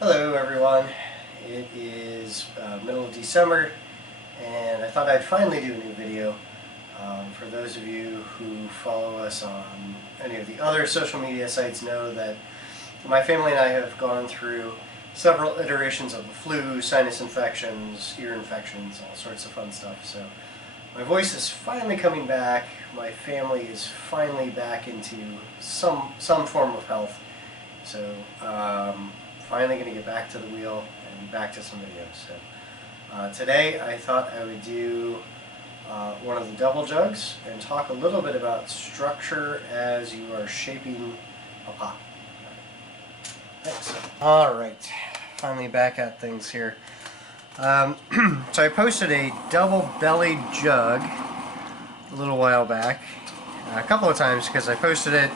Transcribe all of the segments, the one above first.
Hello everyone, it is middle of December and I thought I'd finally do a new video. For those of you who follow us on any of the other social media sites know that my family and I have gone through several iterations of the flu, sinus infections, ear infections, all sorts of fun stuff. So my voice is finally coming back, my family is finally back into some form of health. So finally going to get back to the wheel and back to some videos. So today I thought I would do one of the double jugs and talk a little bit about structure as you are shaping a pot. Thanks. Alright, finally back at things here. So I posted a double bellied jug a little while back, a couple of times, because I posted it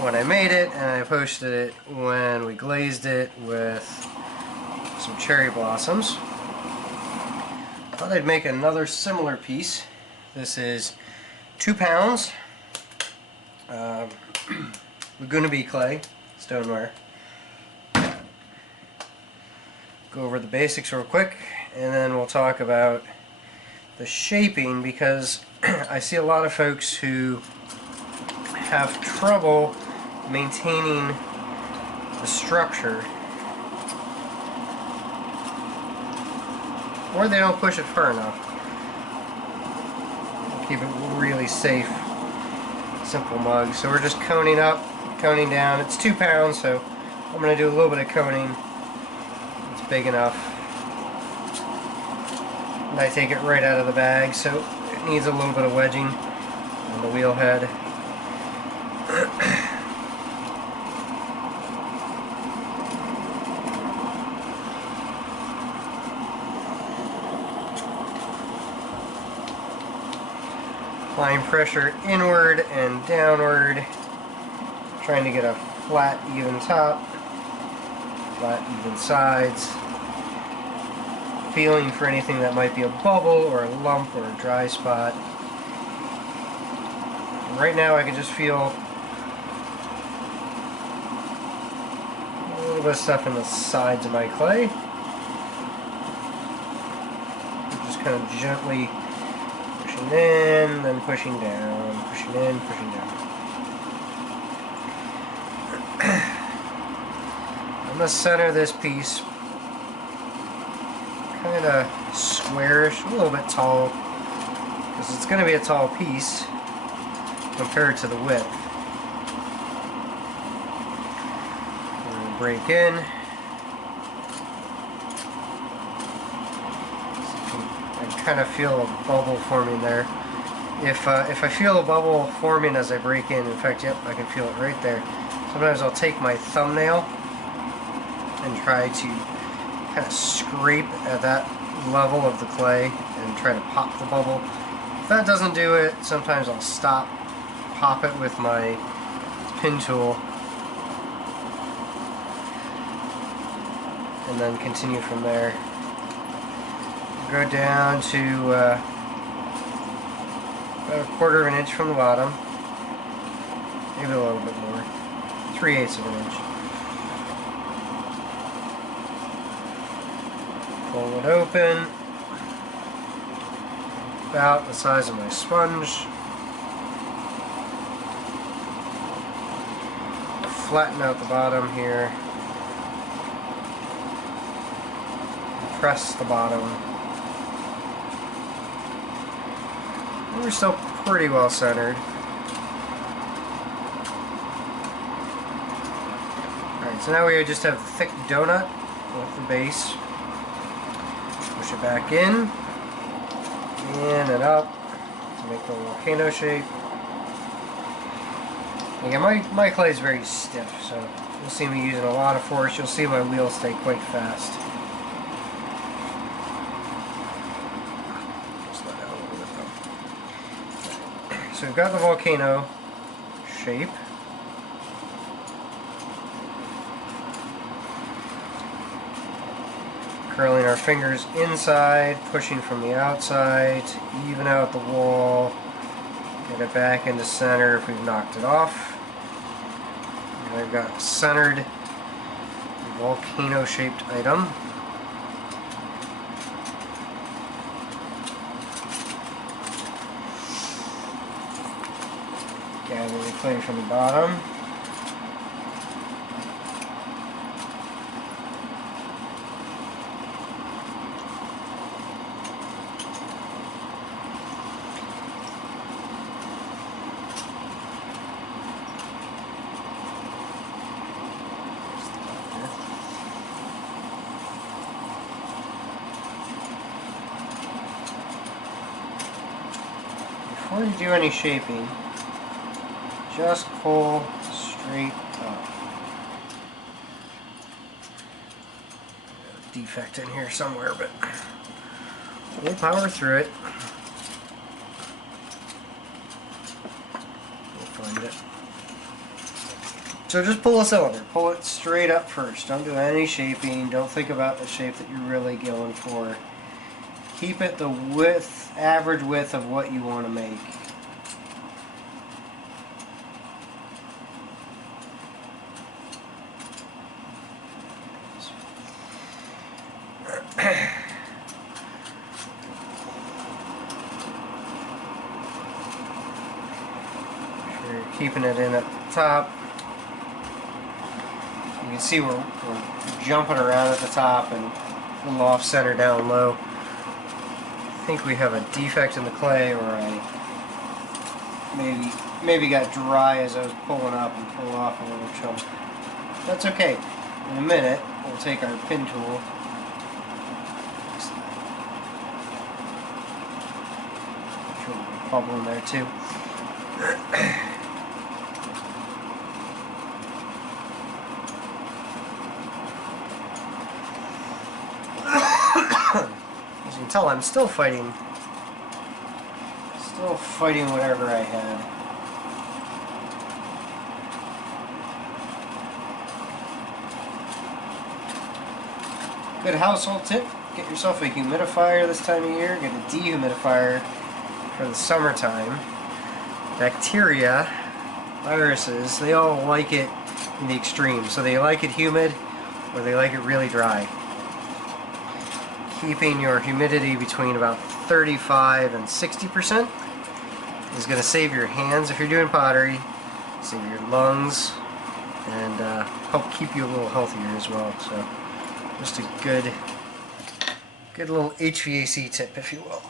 when I made it, and I posted it when we glazed it with some cherry blossoms. Thought I'd make another similar piece. This is 2 pounds Laguna Bee clay, stoneware. Go over the basics real quick, and then we'll talk about the shaping, because I see a lot of folks who have trouble maintaining the structure, or they don't push it far enough. Keep it really safe, simple mug. So we're just coning up, coning down. It's 2 pounds, so I'm going to do a little bit of coning. It's big enough. And I take it right out of the bag, so it needs a little bit of wedging on the wheel head. Applying pressure inward and downward, trying to get a flat, even top, flat, even sides, feeling for anything that might be a bubble or a lump or a dry spot. And right now I can just feel a little bit of stuff in the sides of my clay. Just kind of gently pushing in, then pushing down, pushing in, pushing down. I'm going to center this piece kind of squarish, a little bit tall, because it's going to be a tall piece compared to the width. I'm going to break in. I kind of feel a bubble forming there. If I feel a bubble forming as I break in fact, yep, I can feel it right there. Sometimes I'll take my thumbnail and try to kind of scrape at that level of the clay and try to pop the bubble. If that doesn't do it, sometimes I'll stop, pop it with my pin tool, and then continue from there. Go down to about a 1/4 of an inch from the bottom, maybe a little bit more, 3/8 of an inch. Pull it open, about the size of my sponge. Flatten out the bottom here, press the bottom. We're still pretty well centered. Alright, so now we just have a thick donut with the base. Push it back in and up to make the volcano shape. Again, my clay is very stiff, so you'll see me using a lot of force. You'll see my wheels stay quite fast. So we've got the volcano shape. Curling our fingers inside, pushing from the outside to even out the wall. Get it back into center if we've knocked it off. And I've got centered volcano-shaped item. Gather the clay from the bottom. Before you do any shaping, just pull straight up. Defect in here somewhere, but we'll power through it. We'll find it. So just pull a cylinder. Pull it straight up first. Don't do any shaping. Don't think about the shape that you're really going for. Keep it the width, average width of what you want to make. You're keeping it in at the top. You can see we're jumping around at the top and a little off center down low. I think we have a defect in the clay, or I maybe got dry as I was pulling up and pulled off a little chunk. That's okay. In a minute, we'll take our pin tool. Bubble in there too. As you can tell, I'm still fighting whatever I had. Good household tip, get yourself a humidifier this time of year. Get a dehumidifier for the summertime. Bacteria, viruses, they all like it in the extreme. So they like it humid or they like it really dry. Keeping your humidity between about 35 and 60% is going to save your hands if you're doing pottery, save your lungs, and help keep you a little healthier as well. So just a good little HVAC tip, if you will.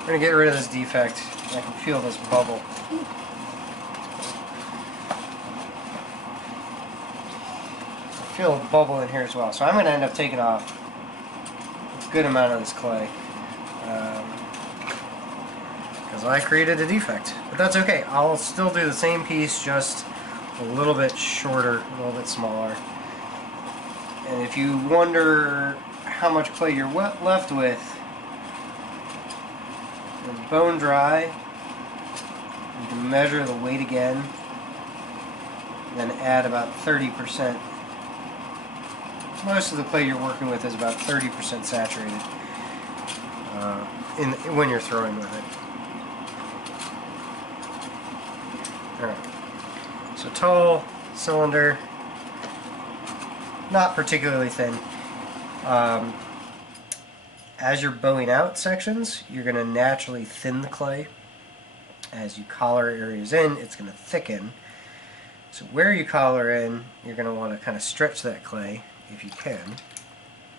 We're going to get rid of this defect. I can feel this bubble. I feel a bubble in here as well. So I'm going to end up taking off a good amount of this clay. Because I created a defect. But that's okay. I'll still do the same piece, just a little bit shorter, a little bit smaller. And if you wonder how much clay you're left with, when bone dry, you can measure the weight again, and then add about 30%. Most of the clay you're working with is about 30% saturated when you're throwing with it. Alright, so tall cylinder, not particularly thin. As you're bowing out sections, you're going to naturally thin the clay. As you collar areas in, it's going to thicken. So where you collar in, you're going to want to kind of stretch that clay if you can.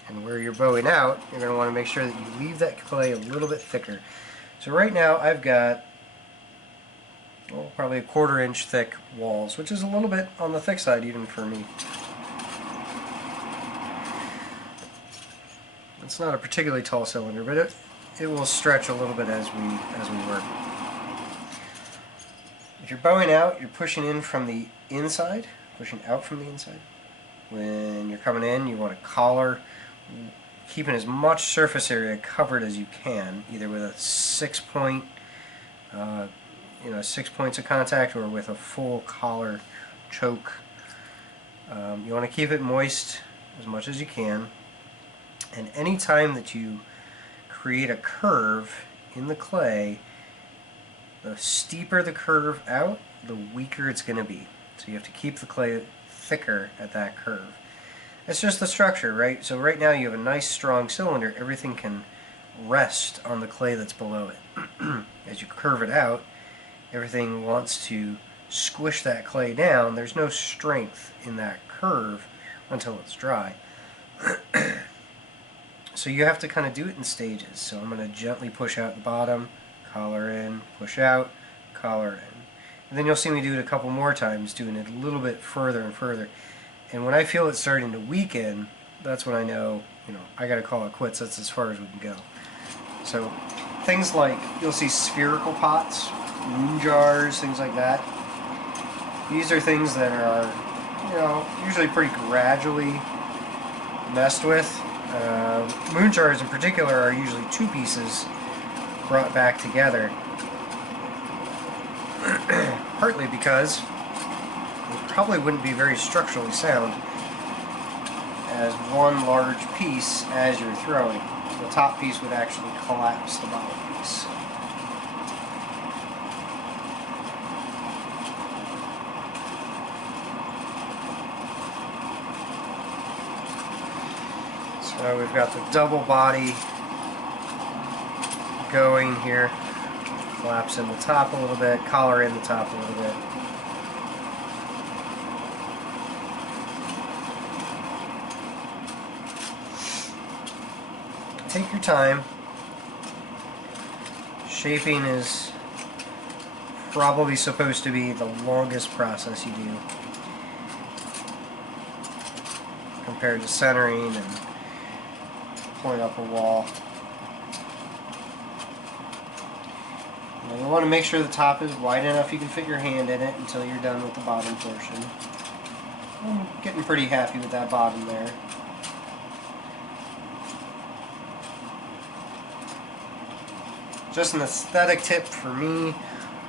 And where you're bowing out, you're going to want to make sure that you leave that clay a little bit thicker. So right now I've got probably a 1/4 inch thick walls, which is a little bit on the thick side even for me. It's not a particularly tall cylinder, but it will stretch a little bit as we work. If you're bowing out, you're pushing in from the inside, pushing out from the inside. When you're coming in, you want to collar, keeping as much surface area covered as you can, either with a 6 point, 6 points of contact, or with a full collar choke. You want to keep it moist as much as you can. And any time that you create a curve in the clay, the steeper the curve out, the weaker it's going to be. So you have to keep the clay thicker at that curve. It's just the structure, right? So right now you have a nice strong cylinder. Everything can rest on the clay that's below it. As you curve it out, everything wants to squish that clay down. There's no strength in that curve until it's dry. So you have to kind of do it in stages. So I'm going to gently push out the bottom, collar in, push out, collar in. And then you'll see me do it a couple more times, doing it a little bit further and further. And when I feel it starting to weaken, that's when I know, I got to call it quits. That's as far as we can go. So things like, you'll see spherical pots, moon jars, things like that. These are things that are, usually pretty gradually messed with. Moon jars in particular are usually two pieces brought back together. Partly because it probably wouldn't be very structurally sound as one large piece as you're throwing. The top piece would actually collapse the bottom piece. So we've got the double body going here. Collapse in the top a little bit, collar in the top a little bit. Take your time. Shaping is probably supposed to be the longest process you do compared to centering and pulling up a wall. You want to make sure the top is wide enough you can fit your hand in it until you're done with the bottom portion. I'm getting pretty happy with that bottom there. Just an aesthetic tip for me,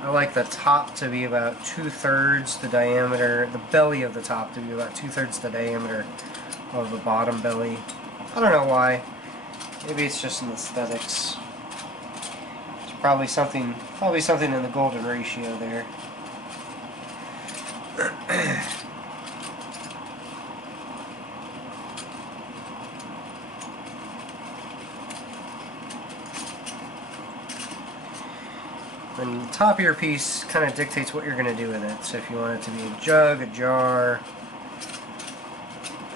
I like the top to be about 2/3 the diameter, the belly of the top to be about 2/3 the diameter of the bottom belly. I don't know why. Maybe it's just an aesthetics. Probably something in the golden ratio there. And the top of your piece kind of dictates what you're going to do with it. So if you want it to be a jug, a jar,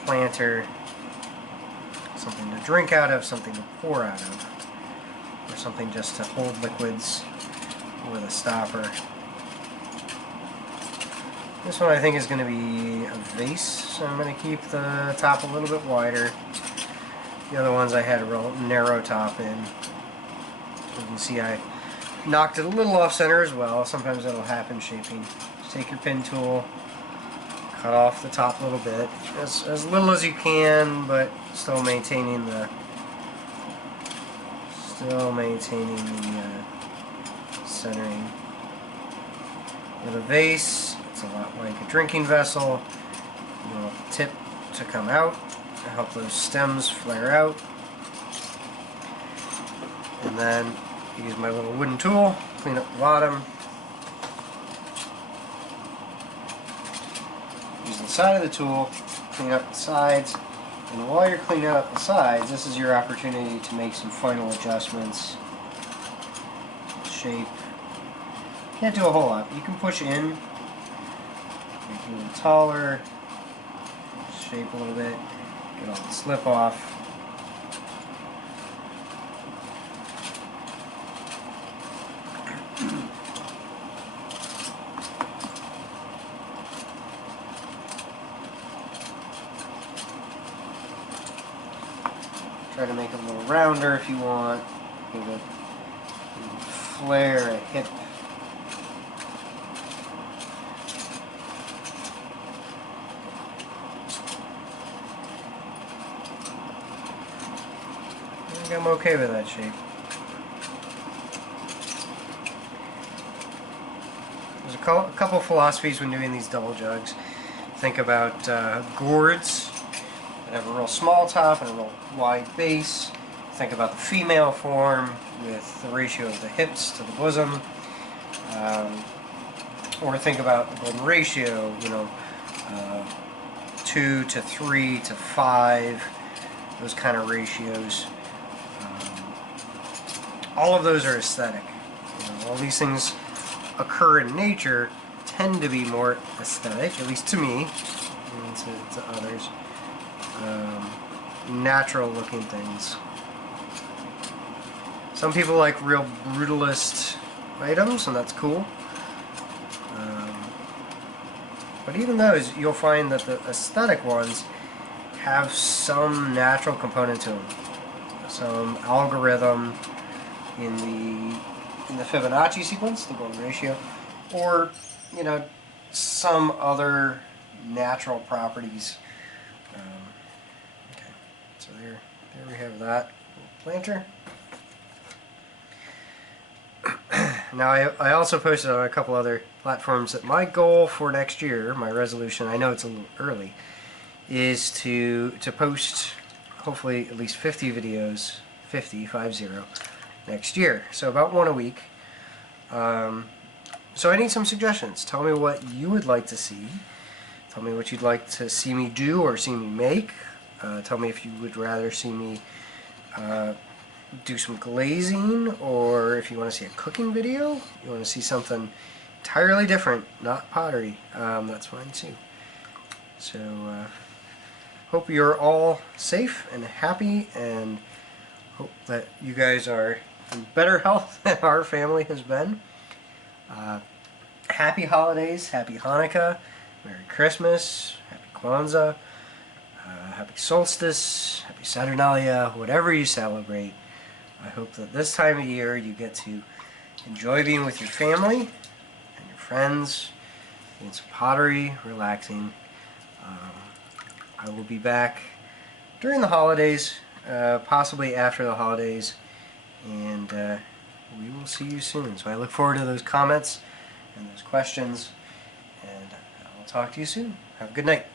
planter, something to drink out of, something to pour out of, or something just to hold liquids with a stopper. This one I think is going to be a vase, so I'm going to keep the top a little bit wider. The other ones I had a real narrow top in. So you can see I knocked it a little off center as well. Sometimes that'll happen shaping. Just take your pin tool, cut off the top a little bit, as little as you can, but still maintaining the centering. With a vase, it's a lot like a drinking vessel. You want the tip to come out to help those stems flare out. And then use my little wooden tool, clean up the bottom. Use the side of the tool, clean up the sides. And while you're cleaning up the sides, this is your opportunity to make some final adjustments. Shape. Can't do a whole lot. You can push in, make it a little taller, shape a little bit, get all the slip off. Try to make it a little rounder if you want. Give it a flare, a hip. I think I'm okay with that shape. There's a couple philosophies when doing these double jugs. Think about gourds that have a real small top and a real wide base. think about the female form with the ratio of the hips to the bosom, or think about the golden ratio, 2 to 3 to 5, those kind of ratios. All of those are aesthetic. All these things occur in nature tend to be more aesthetic, at least to me, and to others. Natural looking things. Some people like real brutalist items, and that's cool. But even those, you'll find that the aesthetic ones have some natural component to them. Some algorithm in the Fibonacci sequence, the golden ratio, or some other natural properties. Okay, so there we have that planter. Now I also posted on a couple other platforms that my goal for next year, my resolution, I know it's a little early, is to post hopefully at least 50 videos, 50 next year. So about one a week. So I need some suggestions. Tell me what you would like to see. Tell me what you'd like to see me do or see me make. Tell me if you would rather see me do some glazing, or if you want to see a cooking video, you want to see something entirely different, not pottery, that's fine too. So hope you're all safe and happy, and hope that you guys are in better health than our family has been. Happy holidays, happy Hanukkah, Merry Christmas, happy Kwanzaa, happy solstice, happy Saturnalia, whatever you celebrate. I hope that this time of year you get to enjoy being with your family and your friends, doing some pottery, relaxing. I will be back during the holidays, possibly after the holidays, and we will see you soon. So I look forward to those comments and those questions, and I'll talk to you soon. Have a good night.